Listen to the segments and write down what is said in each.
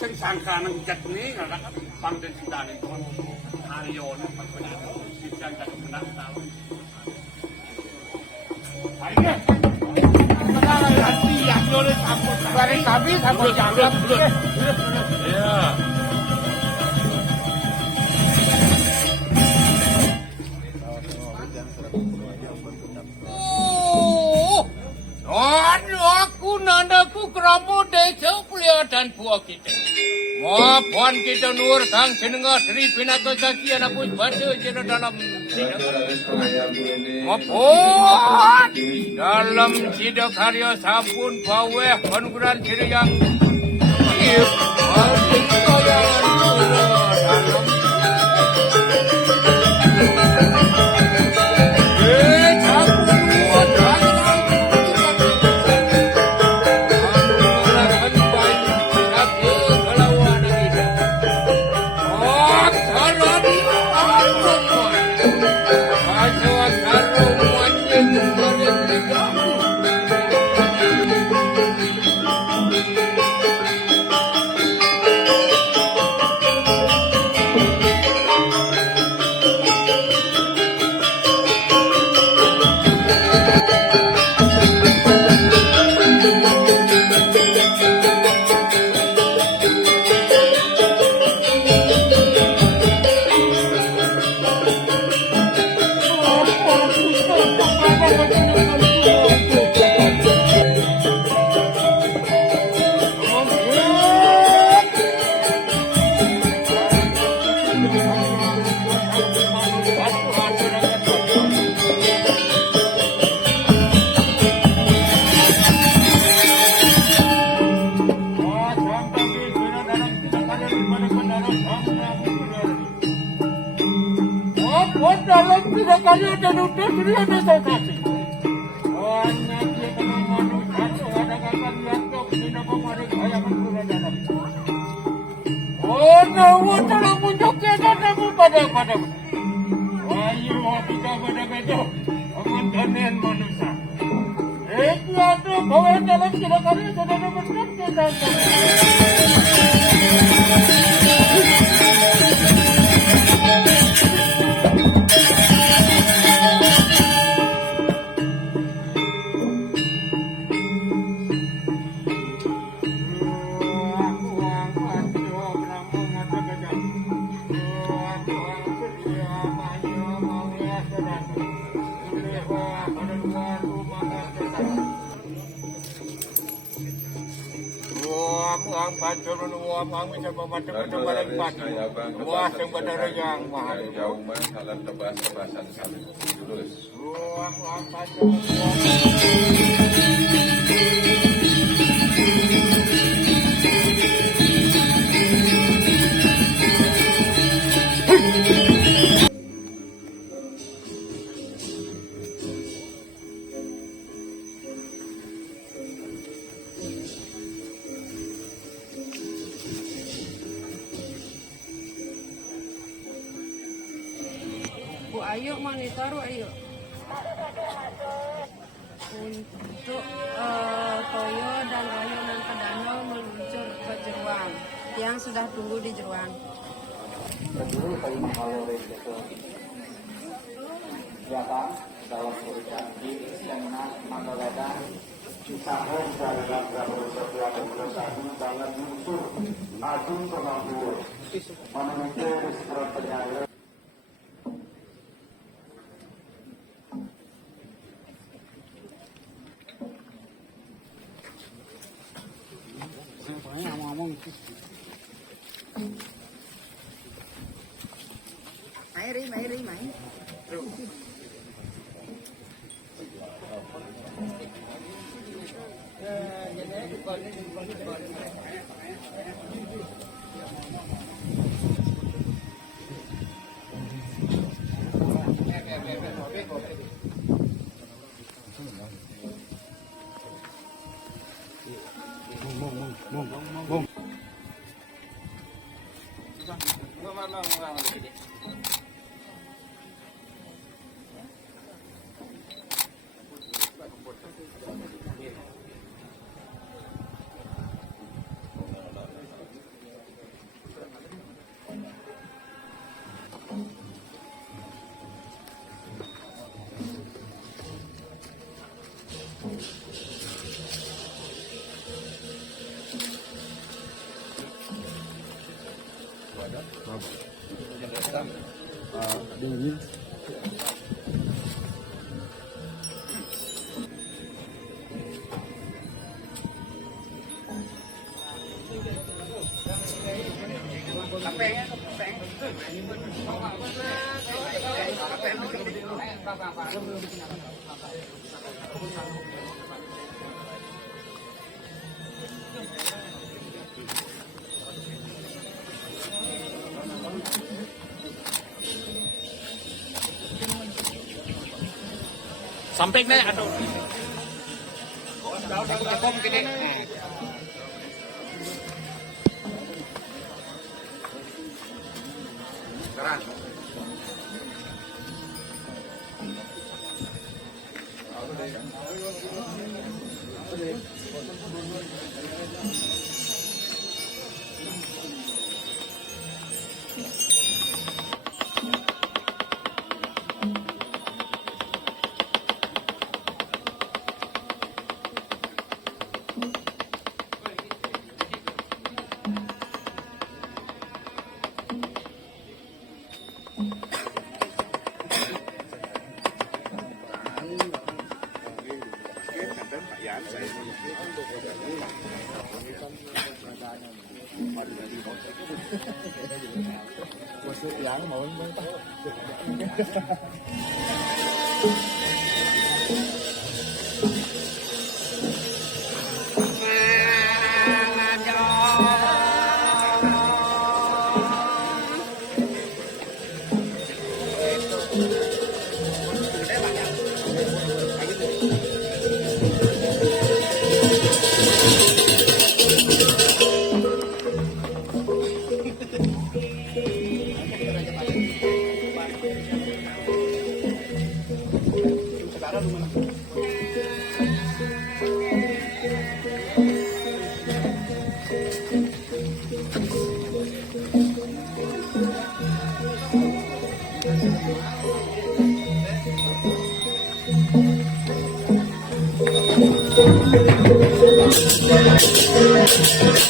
sing sangkanan ketene ora pangden sitane Aryo nek sing tak kenal tahu. Ayo. Hati yang oleh sambut bareng kami sambut jalan. Ya. Aku nandaku keramu desa kuliah dan buah kita. Maafkan kita nur kang jenengah Sri Pinaka Sakian aku bantu jero dalam maafkan dalam sidak karya sampun baweh penuguran diri yang dalam tiga kali dan udah sudah ada kasih. Hanya dia dengan manusia ada kapan yang dok tidak kemarin saya menurut dalam. Oh, nawa telah munculnya katamu pada. Ayo kita pada aman dan manusia. Itu ada bahwa dalam tiga kali sudah ada menurut ang pancurun uap ang bisa memacam-macam barang padi. Wah, yang benar yang mahal. Jauh mas, salah tebas-tebasan saling terus. Uap ang pancurun ayo monitor ayo untuk Toyo dan rombongan ke danau meluncur ke Jeruan yang sudah tunggu di Jeruan. Datang dalam urusan di seminar Manggaladan Cisahen dalam beberapa perusahaan dalam unsur Agung Pengambil menemui sebuah penyair. Mày. Samping deh, aduh. Cukup gini. Keras.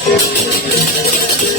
Thank you.